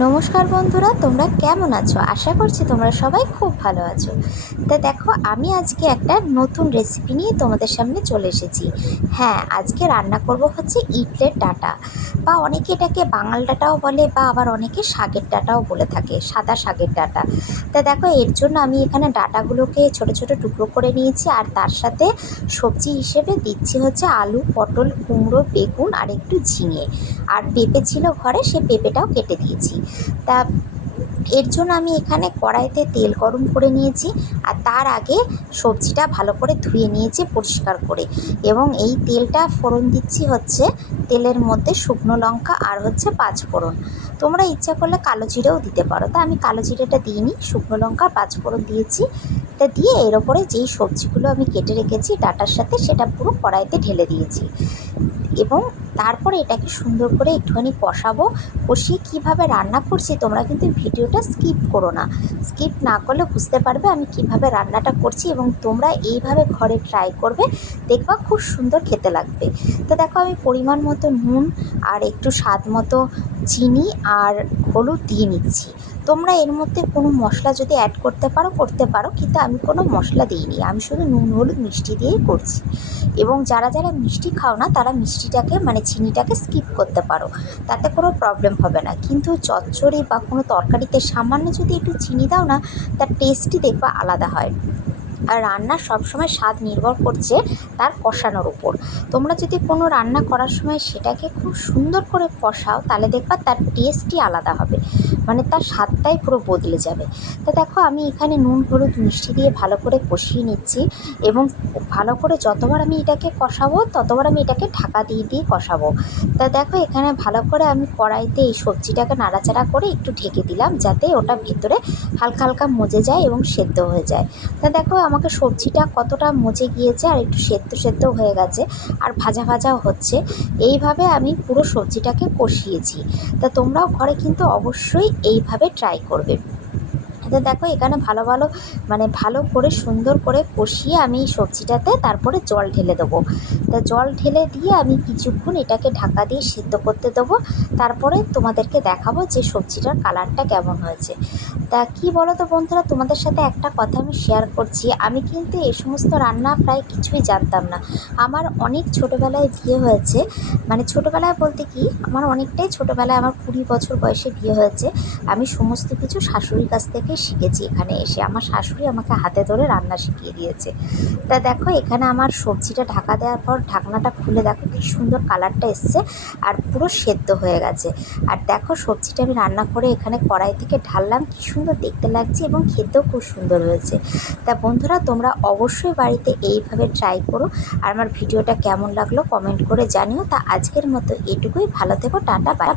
নমস্কার বন্ধুরা, তোমরা কেমন আছো? আশা করছি তোমরা সবাই খুব ভালো আছো। তা দেখো, আমি আজকে একটা নতুন রেসিপি নিয়ে তোমাদের সামনে চলে এসেছি। হ্যাঁ, আজকে রান্না করব হচ্ছে ইডলির ডাঁটা, বা অনেকে এটাকে বাঙাল ডাঁটাও বলে, বা আবার অনেকে শাকের ডাঁটাও বলে থাকে, সাদা শাকের ডাঁটা। তা দেখো, এর জন্য আমি এখানে ডাঁটাগুলোকে ছোট ছোট টুকরো করে নিয়েছি, আর তার সাথে সবজি হিসেবে দিচ্ছি হচ্ছে আলু, পটল, কুমড়ো, বেগুন আর একটু ঝিঙে। আর পেঁপে ছিল ঘরে, সে পেঁপেটাও কেটে দিয়েছি। তা এর জন্য আমি এখানে কড়াইতে তেল গরম করে নিয়েছি, আর তার আগে সবজিটা ভালো করে ধুয়ে নিয়েছি পরিষ্কার করে, এবং এই তেলটা ফোড়ন দিচ্ছি হচ্ছে তেলের মধ্যে শুকনো লঙ্কা আর হচ্ছে পাঁচ ফোড়ন। তোমরা ইচ্ছা করলে কালো জিরেও দিতে পারো, তা আমি কালো জিরেটা দিইনি, শুকনো লঙ্কা পাঁচ ফোড়ন দিয়েছি। তা দিয়ে এর ওপরে যেই সবজিগুলো আমি কেটে রেখেছি ডাঁটার সাথে, সেটা পুরো কড়াইতে ঢেলে দিয়েছি, এবং তারপরে এটাকে সুন্দর করে একটুখানি কষাবো। কষিয়ে কীভাবে রান্না করছি তোমরা কিন্তু ভিডিওটা স্কিপ করো না। স্কিপ না করলে বুঝতে পারবে আমি কিভাবে রান্নাটা করছি, এবং তোমরা এইভাবে ঘরে ট্রাই করবে, দেখবা খুব সুন্দর খেতে লাগবে। তো দেখো, আমি পরিমাণ মতো নুন আর একটু স্বাদ মতো চিনি আর হলুদ দিয়ে নিচ্ছি। তোমরা এর মধ্যে কোনো মশলা যদি অ্যাড করতে পারো করতে পারো, কিন্তু আমি কোনো মশলা দিইনি, আমি শুধু নুন হলুদ মিষ্টি দিয়েই করছি। এবং যারা যারা মিষ্টি খাও না তারা মিষ্টিটাকে মানে চিনিটাকে স্কিপ করতে পারো, তাতে কোনো প্রবলেম হবে না। কিন্তু চচ্চড়ি বা কোনো তরকারিতে সামান্য যদি একটু চিনি দাও না, তার টেস্টই দেখবা আলাদা হয়। আর রান্নার সবসময় স্বাদ নির্ভর করছে তার কষানোর উপর। তোমরা যদি কোনো রান্না করার সময় সেটাকে খুব সুন্দর করে কষাও, তাহলে দেখবা তার টেস্টই আলাদা হবে, মানে তার স্বাদটাই পুরো বদলে যাবে। তো দেখো, আমি এখানে নুন হলুদ মিষ্টি দিয়ে ভালো করে কষিয়ে নিচ্ছি, এবং ভালো করে যতবার আমি এটাকে কষাবো ততবার আমি এটাকে ঢাকা দিয়ে দিয়ে কষাবো। তা দেখো, এখানে ভালো করে আমি কড়াইতে এই সবজিটাকে নাড়াচাড়া করে একটু ঢেকে দিলাম, যাতে ওটা ভেতরে হালকা হালকা মজে যায় এবং সেদ্ধ হয়ে যায়। তা দেখো, আমাকে সবজিটা কতটা মজে গিয়েছে, আর একটু সেদ্ধ সেদ্ধ হয়ে গেছে, আর ভাজা ভাজাও হচ্ছে। এইভাবে আমি পুরো সবজিটাকে কষিয়েছি। তা তোমরাও ঘরে কিন্তু অবশ্যই এইভাবে ট্রাই করবে। তো দেখো, এখানে ভালো ভালো মানে ভালো করে সুন্দর করে কষিয়ে আমি এই সবজিটাতে তারপরে জল ঢেলে দেবো। তা জল ঢেলে দিয়ে আমি কিছুক্ষণ এটাকে ঢাকা দিয়ে সিদ্ধ করতে দেবো। তারপরে তোমাদেরকে দেখাবো যে সবজিটার কালারটা কেমন হয়েছে। তা কী বলো তো বন্ধুরা, তোমাদের সাথে একটা কথা আমি শেয়ার করছি। আমি কিন্তু এই সমস্ত রান্না প্রায় কিছুই জানতাম না। আমার অনেক ছোটোবেলায় বিয়ে হয়েছে, মানে ছোটোবেলায় বলতে কি, আমার অনেকটাই ছোটোবেলায়, আমার 20 বছর বয়সে বিয়ে হয়েছে। আমি সমস্ত কিছু শাশুড়ির কাছ থেকে শিখেছি। এখানে এসে আমার শাশুড়ি আমাকে হাতে ধরে রান্না শিখিয়ে দিয়েছে। তা দেখো, এখানে আমার সবজিটা ঢাকা দেওয়ার পর ঢাকনাটা খুলে দেখো কি সুন্দর কালারটা এসছে, আর পুরো সেদ্ধ হয়ে গেছে। আর দেখো, সবজিটা আমি রান্না করে এখানে কড়াই থেকে ঢাললাম, কি সুন্দর দেখতে লাগছে এবং খেতেও খুব সুন্দর হয়েছে। তা বন্ধুরা, তোমরা অবশ্যই বাড়িতে এইভাবে ট্রাই করো, আর আমার ভিডিওটা কেমন লাগলো কমেন্ট করে জানিও। তা আজকের মতো এটুকুই, ভালো থেকো, টাটা, বাই।